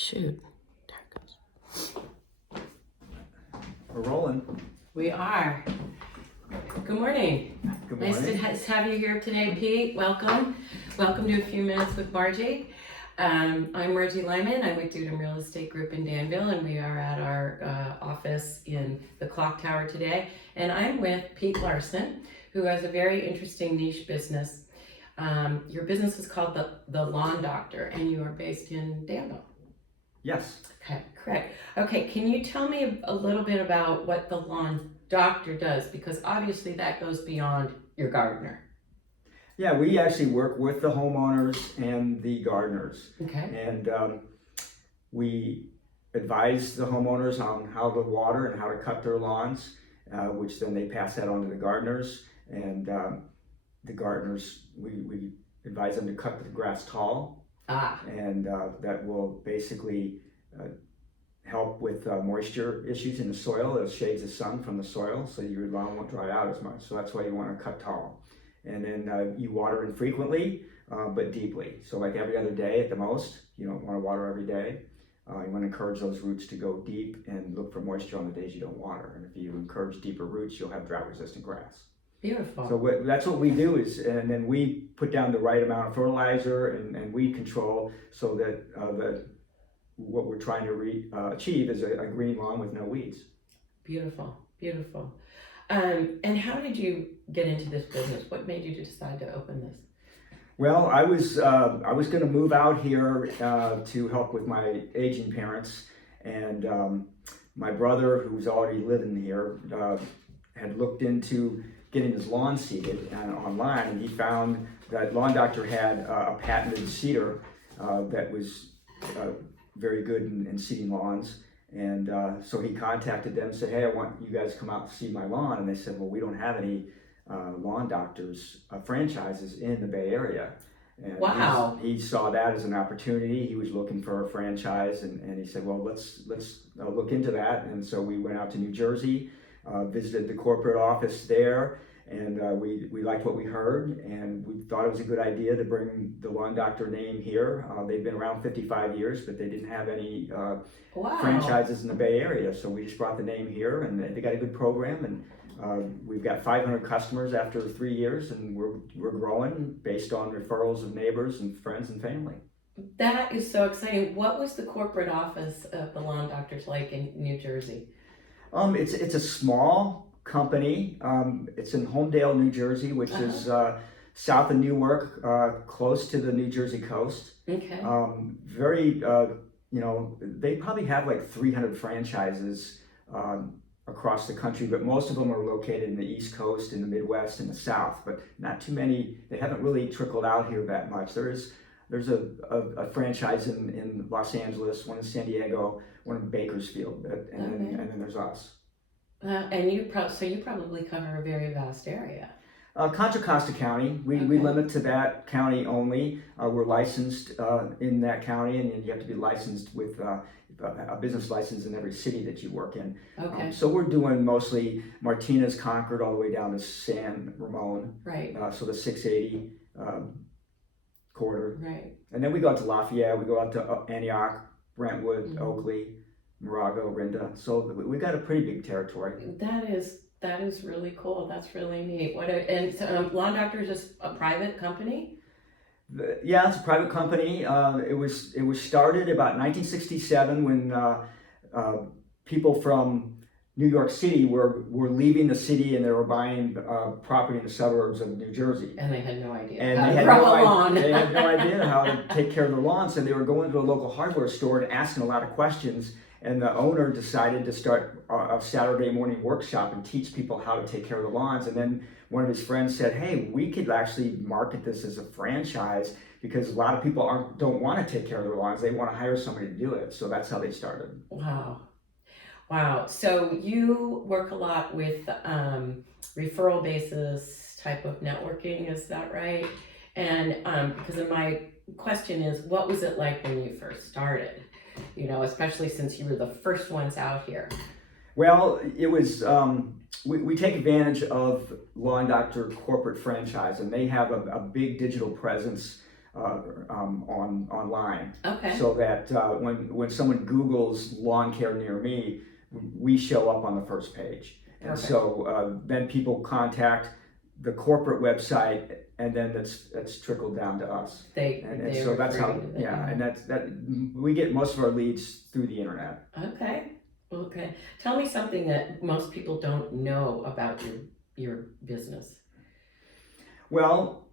Shoot. There it goes. We're rolling. We are. Good morning. Good Nice morning. to have you here today, Pete. Welcome. Welcome to A Few Minutes with Margy. I'm Margy Lyman. I'm with Dudum Real Estate Group in Danville, and we are at our office in the Clock Tower today. And I'm with Pete Larson, who has a very interesting niche business. Your business is called the Lawn Doctor, and you are based in Danville. Yes. Okay, correct. Okay, can you tell me a little bit about what the Lawn Doctor does? Because obviously that goes beyond your gardener. Yeah, we actually work with the homeowners and the gardeners. Okay. And we advise the homeowners on how to water and how to cut their lawns, which then they pass that on to the gardeners. And the gardeners, we advise them to cut the grass tall. And that will basically help with moisture issues in the soil. It shades the sun from the soil, so your lawn won't dry out as much. So that's why you want to cut tall. And then you water infrequently, but deeply. So like every other day at the most. You don't want to water every day. You want to encourage those roots to go deep and look for moisture on the days you don't water. And if you encourage deeper roots, you'll have drought-resistant grass. Beautiful. So that's what we do and then we put down the right amount of fertilizer and weed control so that what we're trying to achieve is a green lawn with no weeds. Beautiful, beautiful. And how did you get into this business? What made you decide to open this? Well, I was going to move out here to help with my aging parents, and my brother, who's already living here, had looked into getting his lawn seeded online, and he found that Lawn Doctor had a patented seeder that was very good in seeding lawns. And so he contacted them and said, hey, I want you guys to come out and seed my lawn. And they said, well, we don't have any Lawn Doctors franchises in the Bay Area. And wow. He saw that as an opportunity. He was looking for a franchise, and he said, well, let's look into that. And so we went out to New Jersey, visited the corporate office there, and we liked what we heard, and we thought it was a good idea to bring the Lawn Doctor name here. They've been around 55 years, but they didn't have any franchises in the Bay Area, so we just brought the name here, and they got a good program, and we've got 500 customers after 3 years, and we're growing based on referrals of neighbors and friends and family. That is so exciting. What was the corporate office of the Lawn Doctors like in New Jersey? It's a small company. It's in Homedale, New Jersey, which is south of Newark, close to the New Jersey coast. Okay. Very, they probably have like 300 franchises across the country, but most of them are located in the East Coast, in the Midwest, and the South, but not too many. They haven't really trickled out here that much. There's a franchise in Los Angeles, one in San Diego, one in Bakersfield, and then there's us. And you probably cover a very vast area. Contra, Costa County. We limit to that county only. We're licensed in that county, and then you have to be licensed with a business license in every city that you work in. Okay. So we're doing mostly Martinez, Concord, all the way down to San Ramon. Right. So the 680 corridor. Right. And then we go out to Lafayette. We go out to Antioch, Brentwood, Oakley, Morago, Rinda. So we got a pretty big territory. That is really cool. That's really neat. Lawn Doctor is just a private company? Yeah, it's a private company. It was started about 1967 when people from New York City were leaving the city, and they were buying property in the suburbs of New Jersey. And they had no idea and how they to had grow no a lawn. They had no idea how to take care of the lawn, so they were going to a local hardware store and asking a lot of questions. And the owner decided to start a Saturday morning workshop and teach people how to take care of the lawns. And then one of his friends said, hey, we could actually market this as a franchise, because a lot of people don't want to take care of their lawns. They want to hire somebody to do it. So that's how they started. Wow. So you work a lot with referral basis type of networking, is that right? And because my question is, what was it like when you first started? Especially since you were the first ones out here. Well, it was, we take advantage of Lawn Doctor corporate franchise, and they have a big digital presence online, Okay. so that when someone Googles lawn care near me, we show up on the first page. And Perfect. so then people contact the corporate website, and then that's trickled down to us. And so that's how, and that we get most of our leads through the internet. Okay. Okay. Tell me something that most people don't know about your business. Well,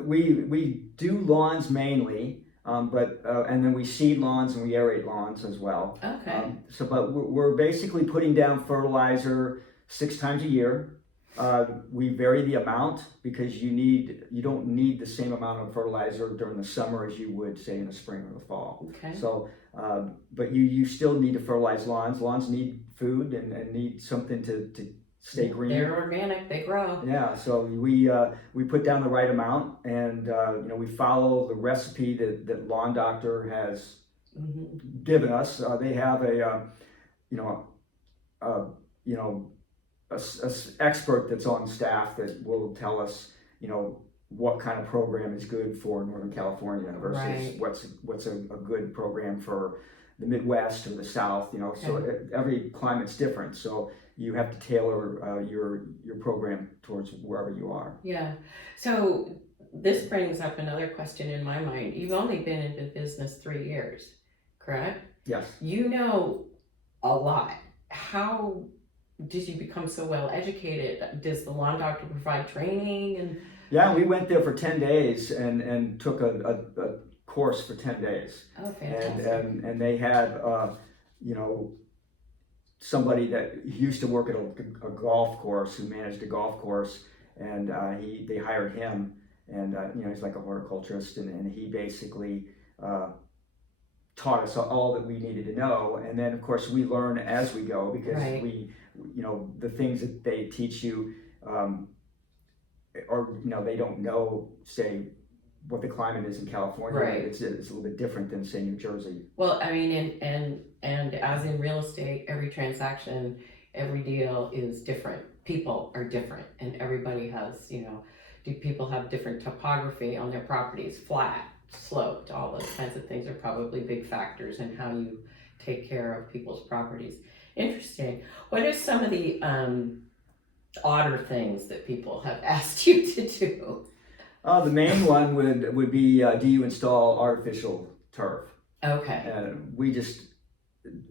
we do lawns mainly, but and then we seed lawns and we aerate lawns as well. Okay. But we're basically putting down fertilizer 6 times a year. We vary the amount because you don't need the same amount of fertilizer during the summer as you would, say, in the spring or the fall. Okay. So, but you still need to fertilize lawns. Lawns need food and need something to stay green. They're organic, they grow. Yeah, so we put down the right amount, and we follow the recipe that Lawn Doctor has given us. They have a expert that's on staff that will tell us what kind of program is good for Northern California versus what's a good program for the Midwest or the South. So every climate's different. So you have to tailor your program towards wherever you are. Yeah. So this brings up another question in my mind. You've only been in the business 3 years, correct? Yes. You know a lot. How did you become so well educated? Does the Lawn Doctor provide training? Yeah, we went there for 10 days and took a course for 10 days. Oh, fantastic. And they had somebody that used to work at a golf course, who managed a golf course, and they hired him, and he's like a horticulturist, and he basically taught us all that we needed to know. And then of course we learn as we go, because the things that they teach you or they don't know, say, what the climate is in California. Right. It's a little bit different than, say, New Jersey. Well, I mean, and as in real estate, every transaction, every deal is different. People are different, and everybody has, do people have different topography on their properties, flat, sloped, all those kinds of things are probably big factors in how you take care of people's properties. Interesting. What are some of the odder things that people have asked you to do? The main one would be, do you install artificial turf? Okay. We just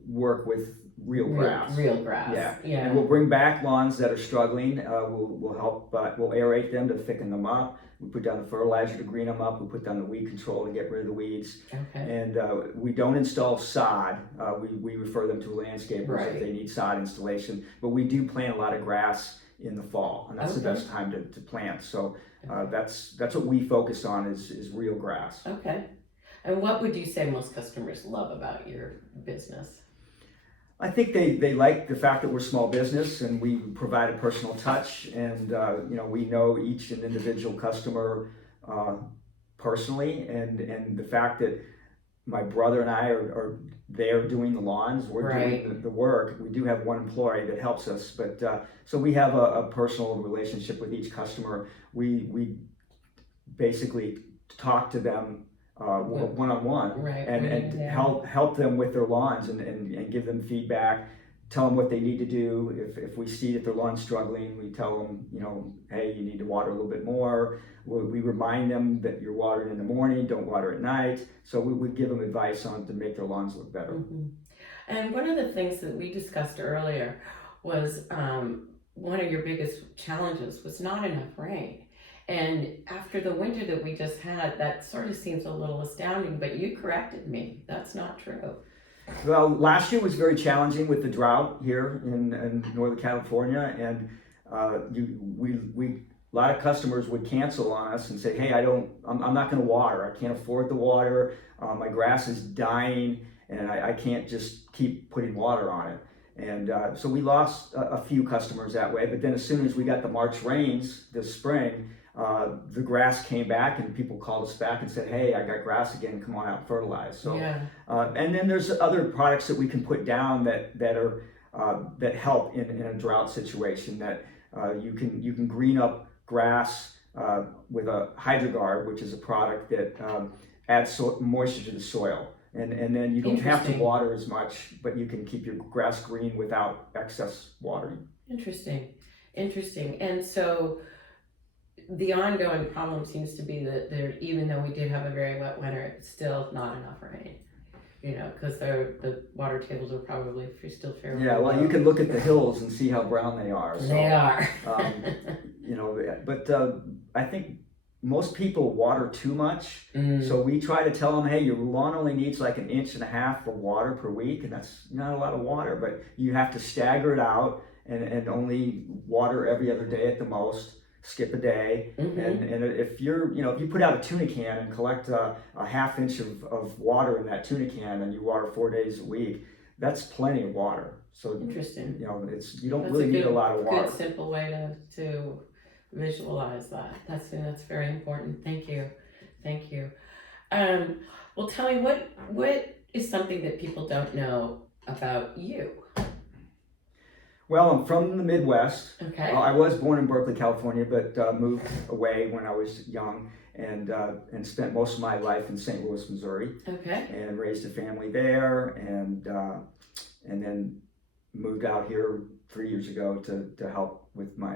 work with real grass. Real grass. Yeah. And we'll bring back lawns that are struggling. We'll help, we'll aerate them to thicken them up. We put down the fertilizer to green them up. We put down the weed control to get rid of the weeds. Okay. And we don't install sod. We refer them to landscapers if they need sod installation. But we do plant a lot of grass in the fall, and that's the best time to plant. So that's what we focus on is real grass. Okay. And what would you say most customers love about your business? I think they like the fact that we're small business and we provide a personal touch, and we know each and individual customer personally, and the fact that my brother and I are there doing the lawns, we're doing the work. We do have one employee that helps us, but so we have a personal relationship with each customer. We basically talk to them one-on-one, and help them with their lawns and give them feedback, tell them what they need to do. If we see that their lawn's struggling, we tell them, hey, you need to water a little bit more. We remind them that you're watering in the morning, don't water at night. So we give them advice on to make their lawns look better. Mm-hmm. And one of the things that we discussed earlier was one of your biggest challenges was not enough rain. And after the winter that we just had, that sort of seems a little astounding, but you corrected me. That's not true. Well, last year was very challenging with the drought here in Northern California, and a lot of customers would cancel on us and say, hey, I'm not going to water. I can't afford the water. My grass is dying, and I can't just keep putting water on it. And so we lost a few customers that way. But then as soon as we got the March rains this spring, the grass came back, and people called us back and said, hey, I got grass again, come on out and fertilize. So, and then there's other products that we can put down that help in a drought situation, that you can green up grass with a HydroGuard, which is a product that adds moisture to the soil. And then you don't have to water as much, but you can keep your grass green without excess watering. Interesting. And so the ongoing problem seems to be that there, even though we did have a very wet winter, it's still not enough rain. Because the water tables are probably still fairly low. Well, you can look at the hills and see how brown they are. So, they are. But I think most people water too much. So we try to tell them, hey, your lawn only needs like 1.5 inches of water per week, and that's not a lot of water, but you have to stagger it out and only water every other day at the most. Skip a day, and if you put out a tuna can and collect a 1/2 inch of water in that tuna can, and you water 4 days a week, that's plenty of water. So interesting. You don't really need a lot of water. Good simple way to visualize that. That's very important. Thank you. Well, tell me what is something that people don't know about you. Well, I'm from the Midwest. Okay. I was born in Berkeley, California, but moved away when I was young, and spent most of my life in St. Louis, Missouri. Okay. And raised a family there, and then moved out here 3 years ago to help with my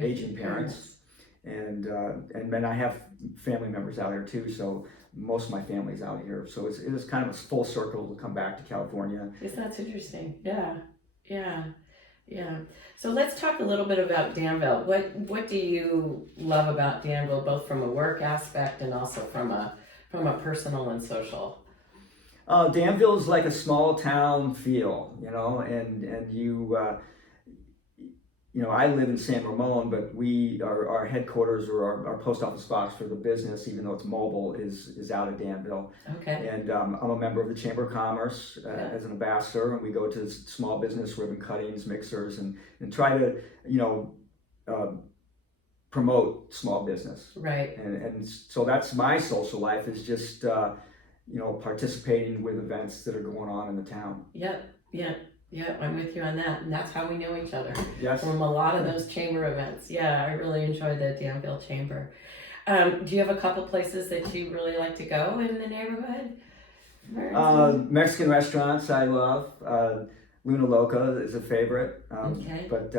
aging parents. And then I have family members out here too, so most of my family's out here. So it was kind of a full circle to come back to California. That's interesting. Yeah. So let's talk a little bit about Danville. What do you love about Danville, both from a work aspect and also from a personal and social? Danville is like a small town feel, and I live in San Ramon, but our headquarters or our post office box for the business, even though it's mobile, is out of Danville. Okay. And I'm a member of the Chamber of Commerce as an ambassador, and we go to small business ribbon cuttings, mixers, and try to promote small business. Right. And so that's my social life, is just participating with events that are going on in the town. Yeah, I'm with you on that, and that's how we know each other. Yes. From a lot of those chamber events. Yeah, I really enjoy the Danville Chamber. Do you have a couple places that you really like to go in the neighborhood? Mexican restaurants I love. Luna Loca is a favorite. Okay. But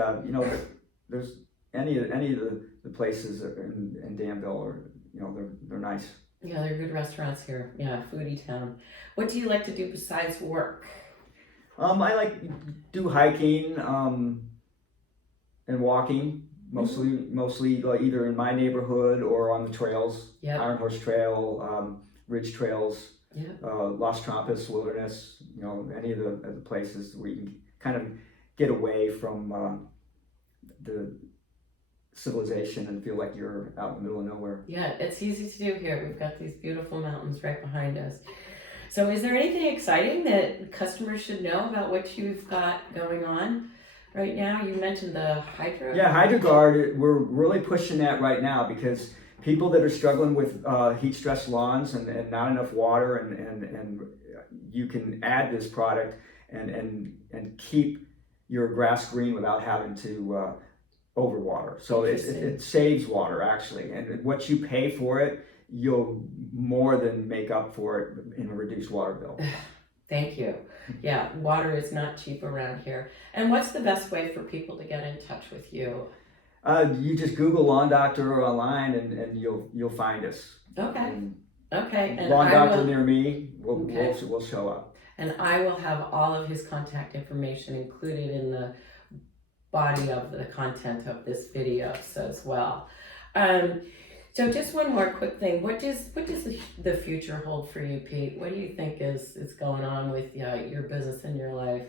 there's any of the places in Danville are they're nice. Yeah, they're good restaurants here. Yeah, foodie town. What do you like to do besides work? I like do hiking and walking, mostly like either in my neighborhood or on the trails. Yeah. Iron Horse Trail, Ridge Trails, Las Trampas Wilderness. Any of the places where you can kind of get away from the civilization and feel like you're out in the middle of nowhere. Yeah, it's easy to do here. We've got these beautiful mountains right behind us. So is there anything exciting that customers should know about what you've got going on right now? You mentioned the Hydro. Yeah, HydroGuard, we're really pushing that right now because people that are struggling with heat stress lawns and not enough water, and you can add this product and keep your grass green without having to overwater. So it saves water actually, and what you pay for it, you'll more than make up for it in a reduced water bill. Thank you. Yeah, water is not cheap around here. And what's the best way for people to get in touch with you? You just Google Lawn Doctor online and you'll find us. Okay. And Lawn Doctor near me will show up. And I will have all of his contact information included in the body of the content of this video as well. So just one more quick thing. What does the future hold for you, Pete? What do you think is going on with your business and your life?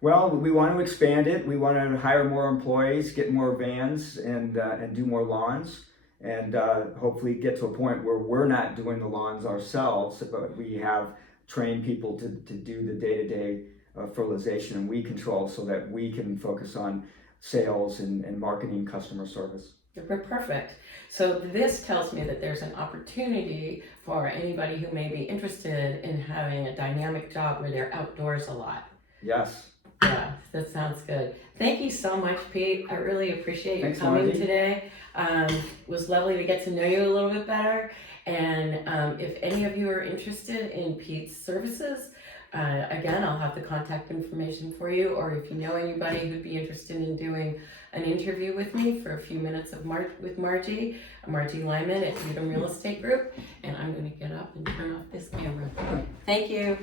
Well, we want to expand it. We want to hire more employees, get more vans, and do more lawns, and hopefully get to a point where we're not doing the lawns ourselves, but we have trained people to do the day-to-day fertilization and weed control, so that we can focus on sales and marketing, customer service. Perfect. So this tells me that there's an opportunity for anybody who may be interested in having a dynamic job where they're outdoors a lot. Yes. Yeah, that sounds good. Thank you so much, Pete. I really appreciate you Thanks, coming Margy. today. It was lovely to get to know you a little bit better. And if any of you are interested in Pete's services, again, I'll have the contact information for you. Or if you know anybody who'd be interested in doing an interview with me for a few minutes with Margy Lyman at Freedom Real Estate Group. And I'm going to get up and turn off this camera. Thank you.